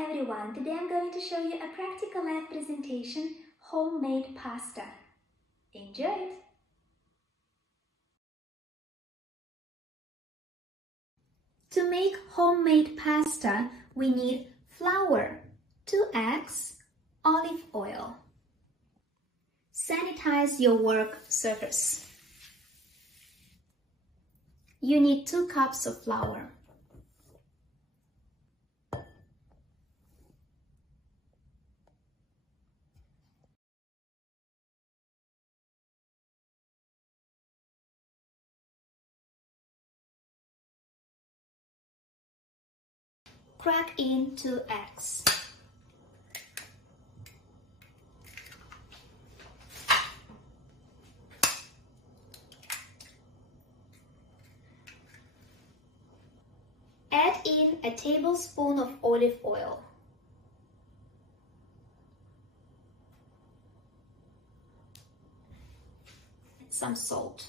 everyone, today I'm going to show you a practical life presentation, homemade pasta. Enjoy it! To make homemade pasta, we need flour, 2 eggs, olive oil. Sanitize your work surface. You need 2 cups of flour. Crack in 2 eggs. Add in a tablespoon of olive oil. Some salt.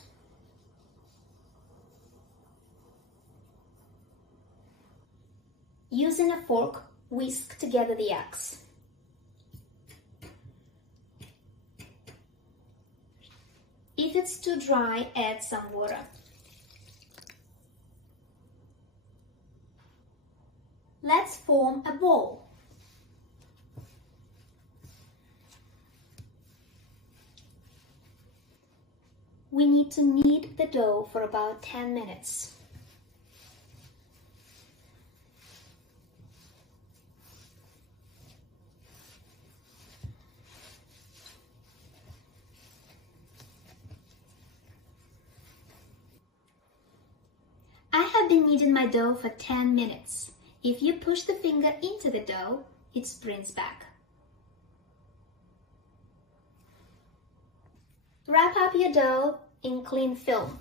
Using a fork, whisk together the eggs. If it's too dry, add some water. Let's form a ball. We need to knead the dough for about 10 minutes. I have been kneading my dough for 10 minutes. If you push the finger into the dough, it sprints back. Wrap up your dough in cling film.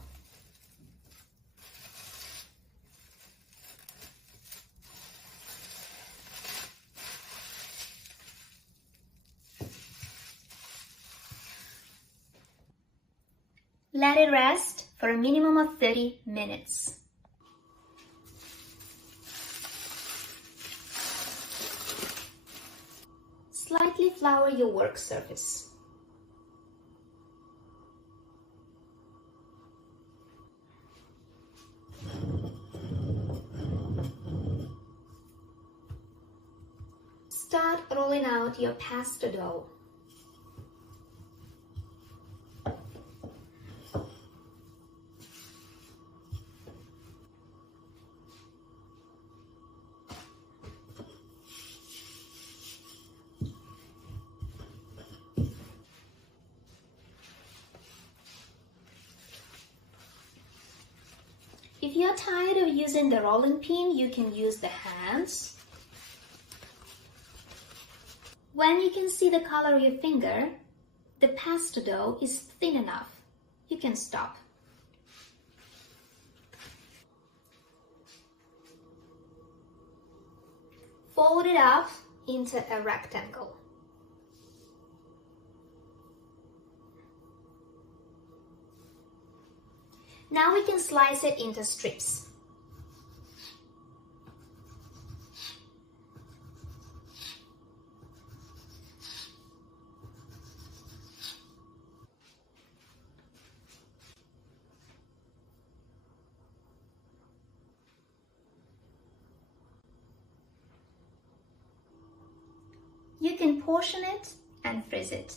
Let it rest for a minimum of 30 minutes. Slightly flour your work surface. Start rolling out your pasta dough. If you're tired of using the rolling pin, you can use the hands. When you can see the color of your finger, the pasta dough is thin enough. You can stop. Fold it up into a rectangle. Now we can slice it into strips. You can portion it and freeze it.